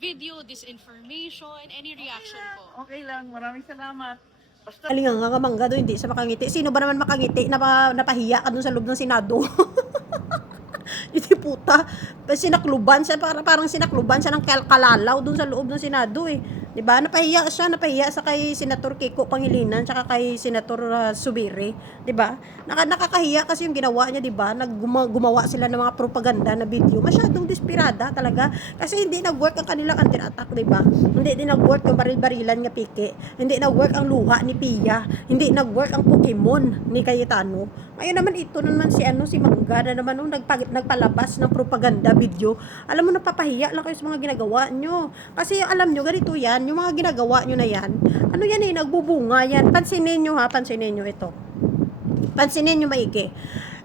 video, disinformation, any reaction po? Okay lang, maraming salamat. Basta Galing nga mangga doon, hindi siya makangiti. Sino ba naman makangiti? Napahiya ka doon sa loob ng Senado. Hindi puta. Sinakluban siya, parang sinakluban siya ng kalalaw doon sa loob ng Senado eh. 'Di ba? Napahiya sa kay Senator Kiko Pangilinan tsaka kay Senator Subiri, 'di ba? Nakakahiya kasi yung ginawa niya, 'di ba? Gumawa sila ng mga propaganda na video. Masyadong desperada talaga kasi hindi nag-work ang kanilang counter-attack, 'di ba? Hindi din nag-work yung baril-barilan nga Pike. Hindi nag-work ang luha ni Pia. Hindi nag-work ang Pokemon ni Cayetano. Ngayon naman ito naman si Mangga na naman nagpalabas ng propaganda video. Alam mo, napapahiya lang kayo sa mga ginagawa nyo. Kasi alam nyo, ganito yan, yung mga ginagawa nyo na yan, ano yan eh, nagbubunga yan. Pansinin nyo ito. Pansinin nyo maigi.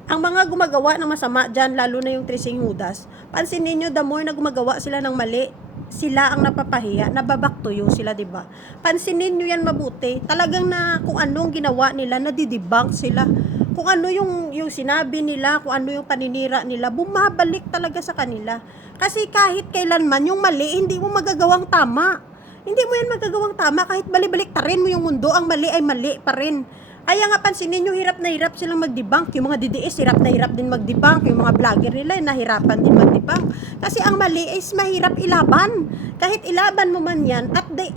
Ang mga gumagawa ng masama dyan, lalo na yung Trising Judas, pansinin nyo, the more na gumagawa sila ng mali, sila ang napapahiya, nababaktuyo sila, 'di ba? Pansinin niyo 'yan mabuti. Talagang na kung anong ginawa nila, nadidebunk sila. Kung ano yung sinabi nila, kung ano yung paninira nila, bumabalik talaga sa kanila. Kasi kahit kailanman yung mali, hindi mo magagawang tama. Hindi mo 'yan magagawang tama kahit balik-baliktarin mo yung mundo, ang mali ay mali pa rin. Kaya nga pansinin nyo, hirap na hirap silang mag-debunk. Yung mga DDS, hirap na hirap din mag-debunk. Yung mga vlogger nila, nahirapan din mag-debunk. Kasi ang mali is mahirap ilaban. Kahit ilaban mo man yan, at the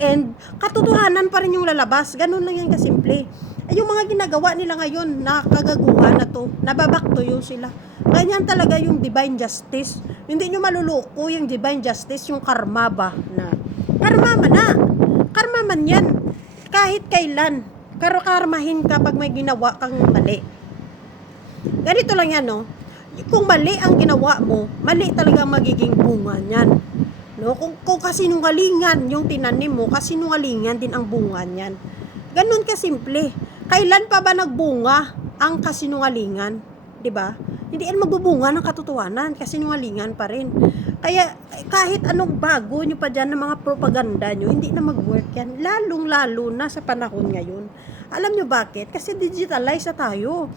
end, katotohanan pa rin yung lalabas. Ganun lang yan kasimple. Yung mga ginagawa nila ngayon, nakagaguhan na to, nababaktuyo sila. Ganyan talaga yung divine justice. Hindi nyo maluluko yung divine justice, yung karma ba na. Karma man yan. Kahit kailan. Pero karmahin ka pag may ginawa kang mali. Ganito lang yan, no? Kung mali ang ginawa mo, mali talaga magiging bunga niyan. No? Kung kasinungalingan yung tinanim mo, kasinungalingan din ang bunga niyan. Ganun kasimple. Kailan pa ba nagbunga ang kasinungalingan? 'Di ba? Hindi yan magbubunga ng katotohanan, kasinungalingan pa rin. Kaya kahit anong bago nyo pa dyan ng mga propaganda nyo, hindi na mag-work yan. Lalong-lalo na sa panahon ngayon. Alam nyo bakit? Kasi digitalize na tayo.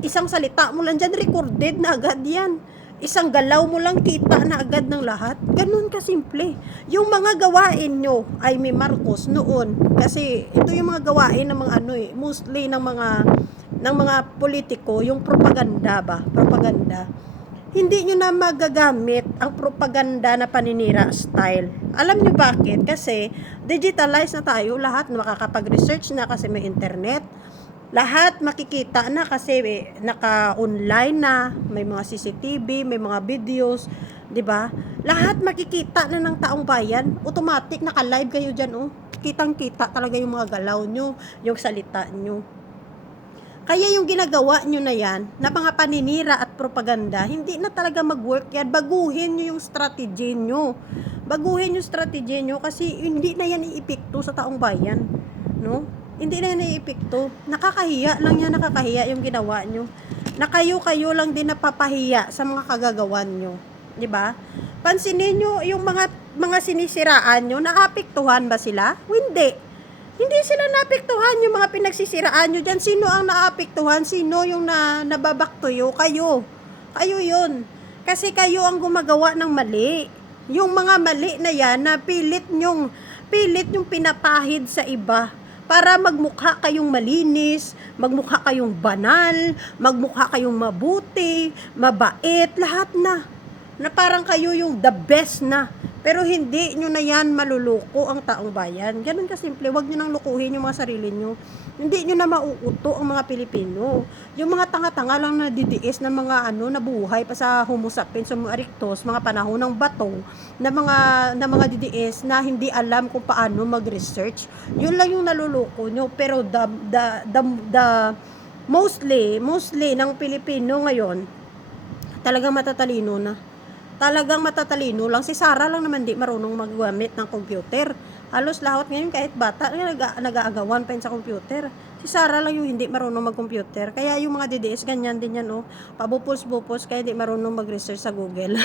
Isang salita mo lang dyan, recorded na agad yan. Isang galaw mo lang, kita na agad ng lahat. Ganun kasimple. Yung mga gawain nyo ay may Marcos noon. Kasi ito yung mga gawain ng mga mostly ng mga politiko, yung propaganda ba? Propaganda. Hindi nyo na magagamit ang propaganda na paninira style. Alam nyo bakit? Kasi digitalize na tayo, lahat makakapag-research na kasi may internet. Lahat makikita na kasi naka-online na, may mga CCTV, may mga videos, 'di ba? Lahat makikita na ng taong bayan, automatic naka-live kayo diyan, oh. Kitang-kita talaga yung mga galaw nyo, yung salita nyo. Kaya yung ginagawa nyo na yan, na mga paninira at propaganda, hindi na talaga mag-work yan. Baguhin nyo yung strategy nyo. Baguhin yung strategy nyo kasi hindi na yan iipikto sa taong bayan. No? Hindi na yan iipikto. Nakakahiya lang yan, nakakahiya yung ginawa nyo. Na kayo lang din napapahiya sa mga kagagawan nyo. 'Di ba? Pansinin nyo yung mga sinisiraan nyo, naapektuhan ba sila? Hindi. Hindi sila naapektuhan yung mga pinagsisiraan nyo dyan. Sino ang naapektuhan? Sino yung nababaktuyo? Kayo. Kayo yun. Kasi kayo ang gumagawa ng mali. Yung mga mali na yan, na pilit nyong pinapahid sa iba para magmukha kayong malinis, magmukha kayong banal, magmukha kayong mabuti, mabait, lahat na parang kayo yung the best na. Pero hindi nyo na yan maluluko ang taong bayan. Ganun kasimple. Huwag nyo nang lukuhin yung mga sarili nyo. Hindi nyo na mauuto ang mga Pilipino. Yung mga tanga-tanga lang na didiis na mga nabuhay pa sa Homo sapiens, mga erectus, mga panahon ng bato, na mga didiis na hindi alam kung paano mag-research. Yun lang yung naluluko nyo. Pero mostly ng Pilipino ngayon, talagang matatalino na. Talagang matatalino lang. Si Sarah lang naman di marunong maggamit ng computer. Halos lahat ngayon kahit bata nag-aagawan pa yun sa computer. Si Sarah lang yung hindi marunong mag-computer. Kaya yung mga DDS ganyan din yan, oh. Pabupos-bupos kaya di marunong mag-research sa Google.